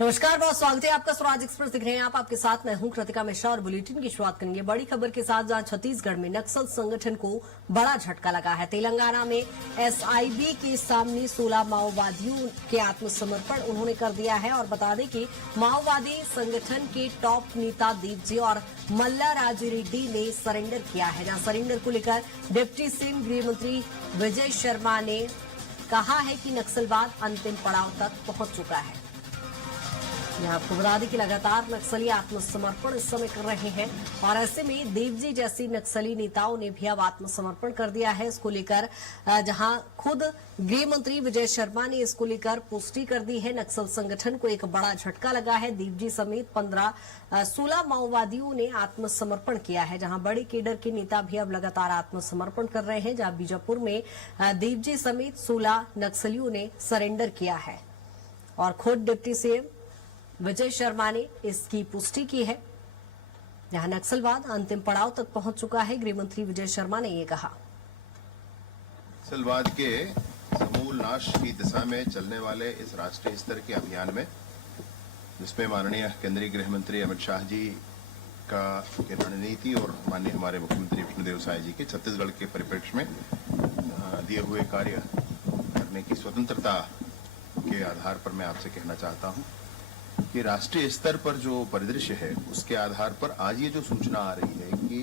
नमस्कार, बहुत स्वागत है आपका। स्वराज एक्सप्रेस दिख रहे हैं आपके साथ मैं हूं कृतिका मिश्रा और बुलेटिन की शुरुआत करेंगे बड़ी खबर के साथ, जहां छत्तीसगढ़ में नक्सल संगठन को बड़ा झटका लगा है। तेलंगाना में एसआईबी के सामने 16 माओवादियों के आत्मसमर्पण उन्होंने कर दिया है। और बता दें कि माओवादी संगठन के टॉप नेता देवजी और मल्ला राज रेड्डी ने सरेंडर किया है। जहां सरेंडर को लेकर डिप्टी सीएम गृह मंत्री विजय शर्मा ने कहा है कि नक्सलवाद अंतिम पड़ाव तक पहुंच चुका है। यहाँ आपको बता दें कि लगातार नक्सली आत्मसमर्पण इस समय कर रहे हैं और ऐसे में देवजी जैसी नक्सली नेताओं ने भी अब आत्मसमर्पण कर दिया है। इसको लेकर जहां खुद गृह मंत्री विजय शर्मा ने इसको लेकर पुष्टि कर दी है। नक्सल संगठन को एक बड़ा झटका लगा है। देवजी समेत 16 माओवादियों ने आत्मसमर्पण किया है। जहां बड़े केडर के नेता भी अब लगातार आत्मसमर्पण कर रहे हैं। जहां बीजापुर में देवजी समेत 16 नक्सलियों ने सरेंडर किया है और खुद डिप्टी सीएम विजय शर्मा ने इसकी पुष्टि की है। यहां नक्सलवाद अंतिम पड़ाव तक पहुंच चुका है। गृह मंत्री विजय शर्मा ने ये कहा। नक्सलवाद के समूल नाश की दिशा में चलने वाले इस राष्ट्रीय स्तर के अभियान में, जिसमें माननीय केंद्रीय गृह मंत्री अमित शाह जी की रणनीति और माननीय हमारे मुख्यमंत्री विष्णुदेव साय जी के छत्तीसगढ़ के परिप्रेक्ष्य में दिए हुए कार्य करने की स्वतंत्रता के आधार पर मैं आपसे कहना चाहता हूं कि राष्ट्रीय स्तर पर जो परिदृश्य है उसके आधार पर आज ये जो सूचना आ रही है कि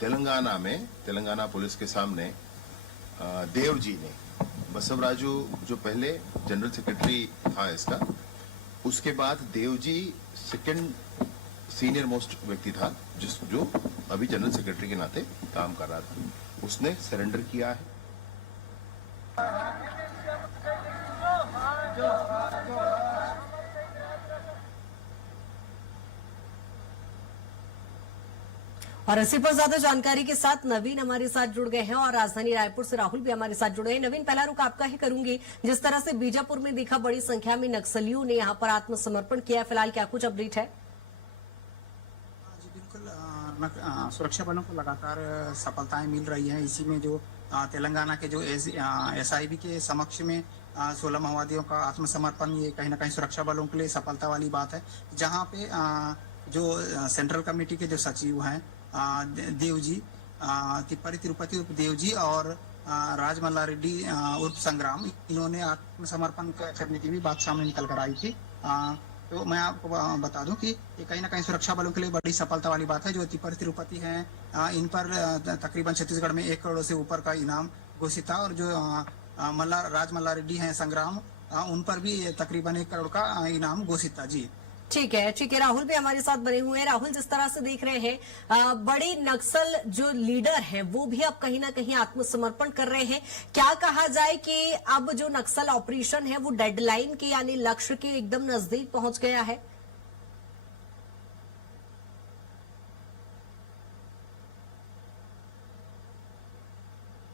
तेलंगाना पुलिस के सामने देव जी ने, बसवराजू जो पहले जनरल सेक्रेटरी था इसका, उसके बाद Dev ji second senior most व्यक्ति था जो अभी जनरल सेक्रेटरी के नाते काम कर रहा था, उसने सरेंडर किया है। और इसी पर ज्यादा जानकारी के साथ नवीन हमारे साथ जुड़ गए हैं और राजधानी रायपुर से राहुल भी हमारे साथ जुड़े हैं। नवीन, पहला रुख आपका ही करूंगी। जिस तरह से बीजापुर में देखा बड़ी संख्या में नक्सलियों ने यहां पर आत्मसमर्पण किया, फिलहाल क्या कुछ अपडेट है? जी बिल्कुल, सुरक्षा बलों को लगातार सफलताएं मिल रही हैं। इसी में जो तेलंगाना के जो एसआईबी के समक्ष में 16 माओवादियों का आत्मसमर्पण, ये कहीं ना कहीं सुरक्षा बलों के लिए सफलता वाली बात है। जहां पे जो सेंट्रल कमेटी के जो सचिव हैं देवजी, तिप्परी तिरुपति उर्फ देवजी और राजमल्ला रेड्डी उर्फ संग्राम, इन्होंने आत्मसमर्पण करने की भी बात सामने निकल कर आई थी। तो मैं आपको बता दूं कि ये कहीं ना कहीं सुरक्षा बलों के लिए बड़ी सफलता वाली बात है। जो तिप्परी तिरुपति हैं, इन पर तकरीबन छत्तीसगढ़ में 1 करोड़ से ऊपर का इनाम घोषित था और जो राजमल्ला रेड्डी हैं संग्राम, उन पर भी तकरीबन 1 करोड़ का इनाम घोषित था। जी ठीक है। राहुल भी हमारे साथ बने हुए हैं। राहुल, जिस तरह से देख रहे हैं बड़ी नक्सल जो लीडर हैं वो भी अब कहीं ना कहीं आत्मसमर्पण कर रहे हैं। क्या कहा जाए कि अब जो नक्सल ऑपरेशन है वो डेडलाइन के यानी लक्ष्य के एकदम नजदीक पहुंच गया है?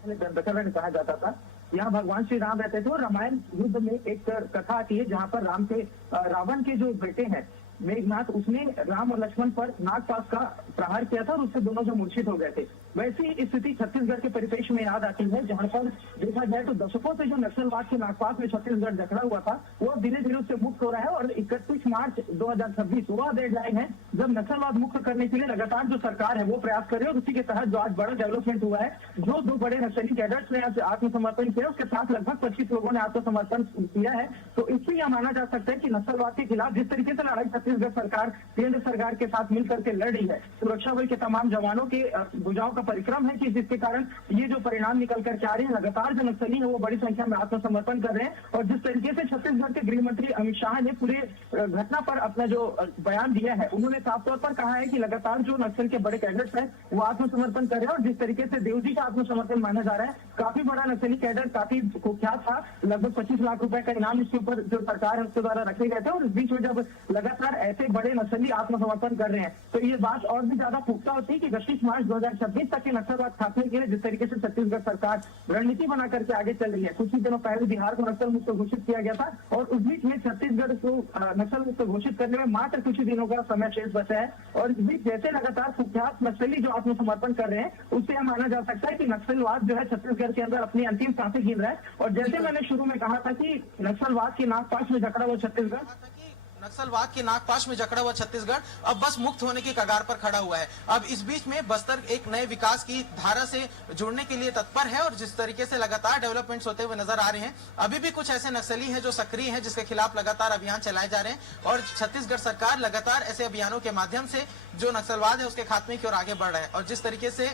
दशरथ कहा जाता था, यहाँ भगवान श्री राम रहते थे और रामायण युद्ध में एक कथा आती है जहाँ पर रावण के जो बेटे हैं मेघनाथ, उसने राम और लक्ष्मण पर नागपाश का प्रहार किया था और उससे दोनों जो मूर्छित हो गए थे। वैसी स्थिति छत्तीसगढ़ के परिप्रेक्ष्य में याद आती है, जहां पर देखा जाए तो दशकों से जो नक्सलवाद के नागपाश में छत्तीसगढ़ जकड़ा हुआ था वो धीरे धीरे उससे मुक्त हो रहा है। और 31 मार्च 2026 वह डेडलाइन है जब नक्सलवाद मुक्त करने के लिए लगातार जो सरकार है वो प्रयास कर रही है। और उसी के तहत जो आज बड़ा डेवलपमेंट हुआ है, जो 2 बड़े नक्सली कैडर्स ने आत्मसमर्पण किया, उसके साथ लगभग 25 लोगों ने आत्मसमर्पण किया है। तो इससे यह माना जा सकता है कि नक्सलवाद के खिलाफ जिस तरीके से लड़ाई छत्तीसगढ़ सरकार केंद्र सरकार के साथ मिलकर के लड़ रही है, सुरक्षा बल के तमाम जवानों के भुजाओं का परिक्रम है कि जिसके कारण ये जो परिणाम निकल कर आ रहे हैं, लगातार जो नक्सली है वो बड़ी संख्या में आत्मसमर्पण कर रहे हैं। और जिस तरीके से छत्तीसगढ़ के गृह मंत्री अमित शाह ने पूरे घटना पर अपना जो बयान दिया है, उन्होंने साफ तौर पर कहा है कि लगातार जो नक्सल के बड़े कैडर्स हैं वो आत्मसमर्पण कर रहे हैं। और जिस तरीके से देवजी का आत्मसमर्पण माना जा रहा है, काफी बड़ा नक्सली कैडर, काफी कुख्यात था, लगभग 25 लाख रुपए का इनाम इसके ऊपर जो सरकार है उसके द्वारा रखे गए थे। और इस बीच में जब लगातार ऐसे बड़े नक्सली आत्मसमर्पण कर रहे हैं तो ये बात और भी ज्यादा पुख्ता होती है कि 31 मार्च 2026 तक के नक्सलवाद खात्मे के लिए जिस तरीके से छत्तीसगढ़ सरकार रणनीति बना करके आगे चल रही है। कुछ ही दिनों पहले बिहार को नक्सल मुक्त घोषित किया गया था और उस बीच में छत्तीसगढ़ को नक्सल मुक्त घोषित करने में मात्र कुछ ही दिनों का समय शेष बचा है। और इस बीच जैसे लगातार कुख्यात नक्सली जो आत्मसमर्पण कर रहे हैं, उससे यह माना जा सकता है कि नक्सलवाद जो है छत्तीसगढ़ के अंदर अपनी अंतिम सांसें गिन रहा है। और जैसे मैंने शुरू में कहा था कि नक्सलवाद के नागपाश में जकड़ा हुआ छत्तीसगढ़ नक्सलवाद के नागपाश में जकड़ा हुआ छत्तीसगढ़ अब बस मुक्त होने की कगार पर खड़ा हुआ है। अब इस बीच में बस्तर एक नए विकास की धारा से जुड़ने के लिए तत्पर है और जिस तरीके से लगातार डेवलपमेंट्स होते हुए नजर आ रहे हैं, अभी भी कुछ ऐसे नक्सली हैं जो सक्रिय हैं, जिसके खिलाफ लगातार अभियान चलाए जा रहे हैं और छत्तीसगढ़ सरकार लगातार ऐसे अभियानों के माध्यम से जो नक्सलवाद है उसके खात्मे की ओर आगे बढ़ रहा है। और जिस तरीके से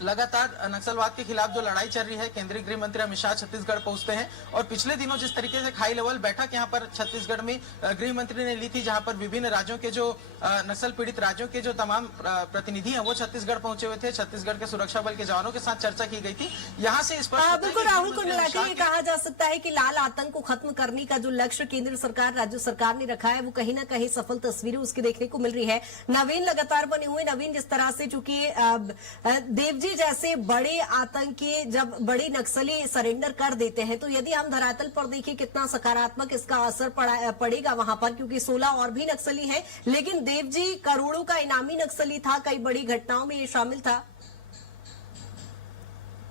लगातार नक्सलवाद के खिलाफ जो लड़ाई चल रही है, केंद्रीय गृह मंत्री अमित शाह छत्तीसगढ़ पहुंचते हैं और पिछले दिनों जिस तरीके से हाई लेवल बैठक यहां पर छत्तीसगढ़ में गृह मंत्री ने ली थी, जहां पर विभिन्न राज्यों के जो नक्सल पीड़ित राज्यों के जो तमाम प्रतिनिधि हैं वो छत्तीसगढ़ पहुंचे हुए थे। छत्तीसगढ़ के सुरक्षा बल के जवानों के साथ चर्चा की गई थी। यहाँ से इस पर बिल्कुल राहुल, कुल मिलाकर ये कहा जा सकता है कि लाल आतंक को खत्म करने का जो लक्ष्य केंद्र सरकार राज्य सरकार ने रखा है वो कहीं ना कहीं सफल तस्वीरें उसकी देखने को मिल रही है। नवीन लगातार बने हुए, नवीन जिस तरह से चूंकि देवजी जैसे बड़े आतंकी जब बड़े नक्सली सरेंडर कर देते हैं तो यदि हम धरातल पर देखें कितना सकारात्मक इसका असर पड़ेगा वहां पर, क्योंकि 16 और भी नक्सली हैं, लेकिन देवजी करोड़ों का इनामी नक्सली था, कई बड़ी घटनाओं में ये शामिल था।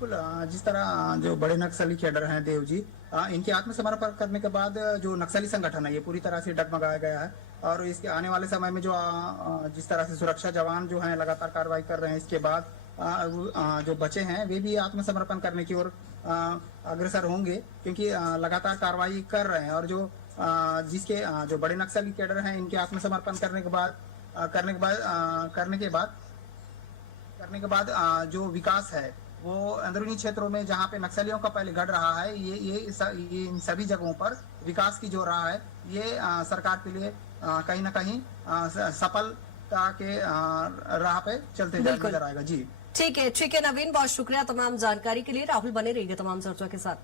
जिस तरह जो बड़े नक्सली कैडर हैं देवजी, इनके आत्मसमर्पण करने के बाद जो नक्सली संगठन है ये पूरी तरह से डगमगाया गया है और इसके आने वाले समय में जो जिस तरह से सुरक्षा जवान जो हैं लगातार कार्रवाई कर रहे हैं, इसके बाद जो बचे हैं वे भी आत्मसमर्पण करने की ओर अग्रसर होंगे, क्योंकि लगातार कार्रवाई कर रहे हैं और जो जिसके जो बड़े नक्सली कैडर हैं इनके आत्मसमर्पण करने के बाद जो विकास है वो अंदरूनी क्षेत्रों में जहाँ पे नक्सलियों का पहले गढ़ रहा है, ये इन सभी जगहों पर विकास की जो राह है ये सरकार के लिए कहीं ना कहीं सफलता के राह पे चलते नजर आएगा। जी ठीक है नवीन, बहुत शुक्रिया तमाम जानकारी के लिए। राहुल बने रहिएगा तमाम चर्चा के साथ।